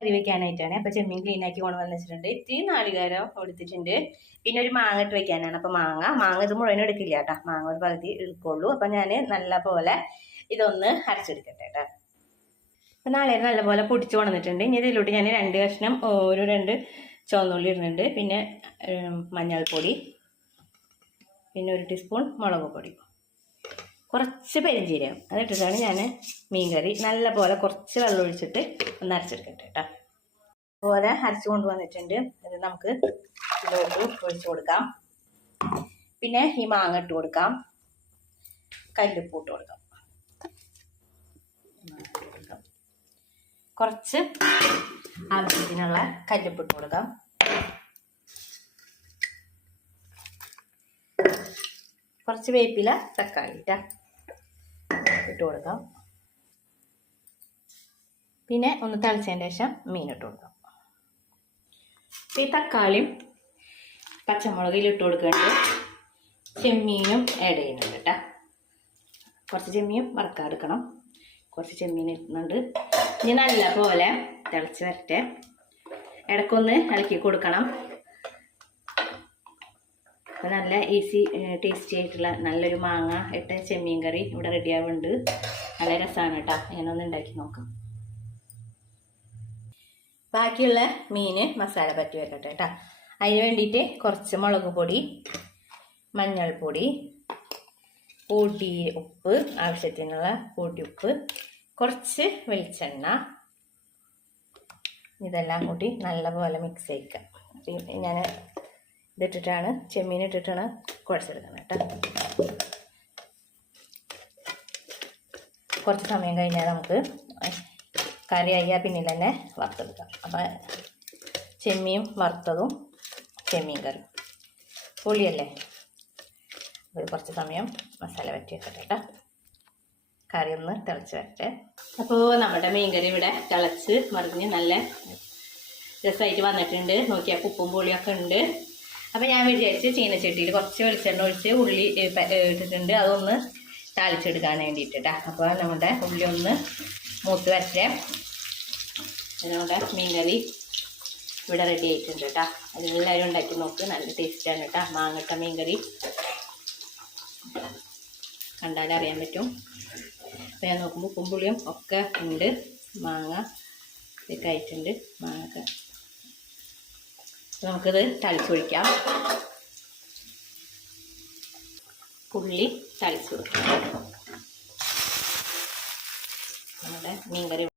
കറി വെക്കാനായിട്ടാണ് അപ്പോൾ ചെമ്മീൻ ക്ലീൻ ആക്കി കൊണ്ടുവന്ന് വെച്ചിട്ടുണ്ട്. ഇത്തിരി നാളികേരം കൊടുത്തിട്ടുണ്ട് പിന്നെ ഒരു മാങ്ങ ഇട്ട് വെക്കാനാണ്. അപ്പോൾ മാങ്ങ മാങ്ങ ഇത് മുഴുവൻ എടുക്കില്ല കേട്ടോ. മാങ്ങ ഒരു പകുതി എടുക്കുള്ളൂ. അപ്പോൾ ഞാൻ നല്ല പോലെ ഇതൊന്ന് അരച്ചെടുക്കട്ടെ കേട്ടോ. അപ്പോൾ നാളെ നല്ലപോലെ പൊടിച്ചു കൊണ്ടുവന്നിട്ടുണ്ട്. ഇനി ഇതിലോട്ട് ഞാൻ രണ്ട് കഷ്ണം ഒരു രണ്ട് ചുവന്നുള്ളി ഇടുന്നുണ്ട്. പിന്നെ മഞ്ഞൾപ്പൊടി. പിന്നെ ഒരു ടീസ്പൂൺ മുളക് പൊടി. കുറച്ച് പെരിഞ്ചീരകം. അതിട്ടിട്ടാണ് ഞാൻ മീൻ കറി നല്ല പോലെ കുറച്ച് വെള്ളം ഒഴിച്ചിട്ട് ഒന്ന് അരച്ചെടുക്കട്ടെ കേട്ടോ പോലെ അരച്ച് കൊണ്ടുവന്നിട്ടുണ്ട്. ഇത് നമുക്ക് ഇതിലോട്ട് ഒഴിച്ചു കൊടുക്കാം. പിന്നെ ഈ മാങ്ങ ഇട്ട് കൊടുക്കാം. കല്ലുപ്പ് ഇട്ട് കൊടുക്കാം. കുറച്ച് ആവശ്യത്തിനുള്ള കല്ലുപ്പ് ഇട്ട് കൊടുക്കാം. കുറച്ച് വേപ്പില തക്കാളി ഇട്ടാ കൊടുക്കാം. പിന്നെ ഒന്ന് തിളച്ചതിന് ശേഷം മീൻ ഇട്ട് കൊടുക്കാം. ഈ തക്കാളിയും പച്ചമുളകിൽ ഇട്ട് കൊടുക്കുന്നുണ്ട്. ചെമ്മീനും ആഡ് ചെയ്യുന്നുണ്ട് കേട്ടോ. കുറച്ച് ചെമ്മീൻ വറക്കാതെടുക്കണം കുറച്ച് ചെമ്മീൻ ഇടുന്നുണ്ട്. ഇനി നല്ല പോലെ തിളച്ച് വരട്ടെ. ഇടയ്ക്കൊന്ന് ഇളക്കി കൊടുക്കണം. നല്ല ഈസി ടേസ്റ്റി ആയിട്ടുള്ള നല്ലൊരു മാങ്ങ ഇട്ട ചെമ്മീൻ കറി ഇവിടെ റെഡി ആവുന്നുണ്ട്. നല്ല രസമാണ് കേട്ടോ. ഇങ്ങനെ ഒന്ന് ഉണ്ടാക്കി നോക്കാം. ബാക്കിയുള്ള മീൻ മസാല പറ്റി വെക്കട്ടെ കേട്ടോ. അതിന് വേണ്ടിയിട്ട് കുറച്ച് മുളക് പൊടി മഞ്ഞൾപ്പൊടി പൊടി ഉപ്പ് ആവശ്യത്തിനുള്ള കൂട്ടി ഉപ്പ് കുറച്ച് വെളിച്ചെണ്ണ. ഇതെല്ലാം കൂട്ടി നല്ലപോലെ മിക്സ് ചെയ്യിക്കാം. ഞാൻ ഇതിട്ടിട്ടാണ് ചെമ്മീൻ ഇട്ടിട്ടാണ് കുഴച്ചെടുക്കുന്നത് കേട്ടോ. കുറച്ച് സമയം കഴിഞ്ഞാൽ നമുക്ക് കറി അയ്യാ പിന്നിൽ തന്നെ വറുത്തെടുക്കാം. അപ്പം ചെമ്മീൻ വറുത്തതും ചെമ്മീൻ കറി പുളിയല്ലേ? ഒരു കുറച്ച് സമയം മസാല വറ്റി വെക്കട്ടെ കേട്ടോ. കറി ഒന്ന് തിളച്ച് വരട്ടെ. അപ്പോൾ നമ്മുടെ മീൻകറി ഇവിടെ തിളച്ച് മറിഞ്ഞ് നല്ല രസമായിട്ട് വന്നിട്ടുണ്ട്. നോക്കിയാൽ ഉപ്പും പുളിയൊക്കെ ഉണ്ട്. അപ്പോൾ ഞാൻ വിചാരിച്ച് ചീനച്ചട്ടിയിൽ കുറച്ച് വെളിച്ചെണ്ണ ഒഴിച്ച് ഉള്ളി ഇട്ടിട്ടുണ്ട്. അതൊന്ന് താളിച്ചെടുക്കാൻ വേണ്ടിയിട്ടാ അപ്പോൾ നമ്മുടെ ഉള്ളി ഒന്ന് മൂത്ത് വരട്ടെ. നമ്മുടെ മീൻകറി ഇവിടെ റെഡി ആയിട്ടുണ്ട് കേട്ടോ അതെല്ലാവരും ഉണ്ടാക്കി നോക്ക്. നല്ല ടേസ്റ്റാണ് കേട്ടോ മാങ്ങട്ട മീൻകറി. കണ്ടാൽ അറിയാൻ പറ്റും. അപ്പോൾ ഞാൻ നോക്കുമ്പോൾ കുമ്പുളിയും ഒക്കെ ഉണ്ട്. മാങ്ങ ഇതൊക്കെ ആയിട്ടുണ്ട്. മാങ്ങ നമുക്കിത് തളിച്ചൊഴിക്കാം ഉള്ളി തളിച്ച് നമ്മുടെ മീൻകറി